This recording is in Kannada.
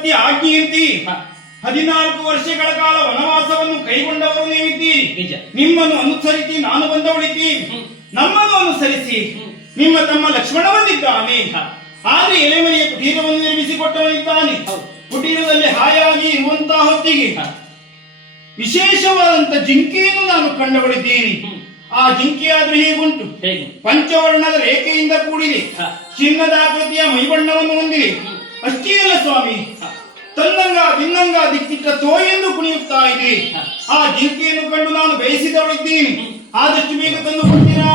ಚಕ್ರವರ್ತಿ ಆಜ್ಞೆಯಂತೆ 14 ವರ್ಷಗಳ ಕಾಲ ವನವಾಸವನ್ನು ಕೈಗೊಂಡವರು ನೀವಿದ್ದೀರಿ. ನಿಜ. ನಿಮ್ಮನ್ನು ಅನುಸರಿಸಿ ನಾನು ಬಂದವಳಿದ್ದೀನಿ. ನಮ್ಮನ್ನು ಅನುಸರಿಸಿ ನಿಮ್ಮ ತಮ್ಮ ಲಕ್ಷ್ಮಣ ಬಂದಿದ್ದಾನೆ. ಆದ್ರೆ ಎಲೆಮನೆಯ ಕುಟೀರವನ್ನು ನಿರ್ಮಿಸಿಕೊಟ್ಟವನಿದ್ದಾನೆ. ಕುಟೀರದಲ್ಲಿ ಹಾಯಾಗಿ ಇರುವಂತಹ ಹೊತ್ತಿಗೆ ವಿಶೇಷವಾದಂತ ಜಿಂಕೆಯನ್ನು ನಾನು ಕಂಡುಕೊಂಡಿದ್ದೀನಿ. ಆ ಜಿಂಕೆಯಾದ್ರೂ ಹೇಗುಂಟು? ಪಂಚವರ್ಣದ ರೇಖೆಯಿಂದ ಕೂಡಿದೆ, ಚಿನ್ನದ ಆಕೃತಿಯ ಮೈಬಣ್ಣವನ್ನು ಹೊಂದಿದೆ. ಅಷ್ಟೇ ಅಲ್ಲ ಸ್ವಾಮಿ, ತನ್ನಂಗ ದಿನ್ನಂಗ ದಿಕ್ಕಿಟ್ಟ ತೋಯೆಂದು ಕುಣಿಯುತ್ತಾ ಇದೆ. ಆ ಜಿಂಕೆಯನ್ನು ಕಂಡು ನಾನು ಬಯಸಿದವಳಿದ್ದೀನಿ. ಆದಷ್ಟು ಬೇಗ ತಂದು ಕೊಡ್ತೀರಾ?